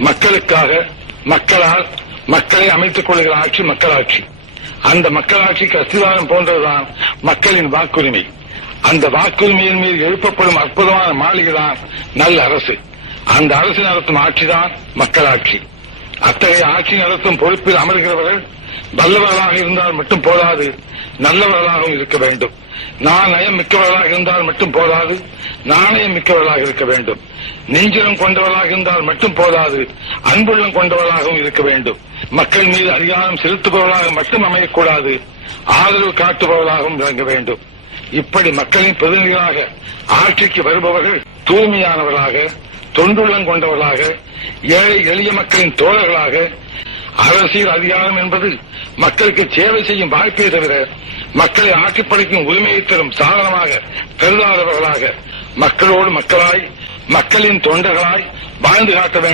மக்களுக்காக, மக்களால், மக்களை அமைத்துக் கொள்கிற ஆட்சி மக்களாட்சி. அந்த மக்களாட்சிக்கு அஸ்திவாரம் போன்றதுதான் மக்களின் வாக்குரிமை. அந்த வாக்குரிமையின் மீது எழுப்பப்படும் அற்புதமான மாளிகைதான் நல்ல அரசு. அந்த அரசு நடத்தும் ஆட்சிதான் மக்களாட்சி. அத்தகைய ஆட்சி நடத்தும் பொறுப்பில் அமர்கிறவர்கள் வல்லவர்களாக இருந்தால் மட்டும் போதாது, நல்லவர்களாகவும் இருக்க வேண்டும். நயம் மிக்கவர்களாக இருந்தால் மட்டும் போதாது, நாணயம் மிக்கவர்களாக இருக்க வேண்டும். நெஞ்சிலம் கொண்டவர்களாக இருந்தால் மட்டும் போதாது, அன்புள்ளம் கொண்டவர்களாகவும் இருக்க வேண்டும். மக்கள் மீது அதிகாரம் செலுத்துபவர்களாக மட்டும் அமையக்கூடாது, ஆதரவு காட்டுபவர்களாகவும் விளங்க வேண்டும். இப்படி மக்களின் பிரதிநிதிகளாக ஆட்சிக்கு வருபவர்கள் தூய்மையானவர்களாக, தொண்டுள்ளம் கொண்டவர்களாக, ஏழை எளிய மக்களின் தோழர்களாக, அரசியல் அதிகாரம் என்பது மக்களுக்கு சேவை செய்யும் வாய்ப்பே தவிர மக்களை ஆட்சிப்படைக்கும் உரிமையை தரும் சாதனமாக கருதாதவர்களாக மக்களோடு மக்களாய், மக்களின் தொண்டர்களாய் வாழ்ந்து காட்ட வேண்டும்.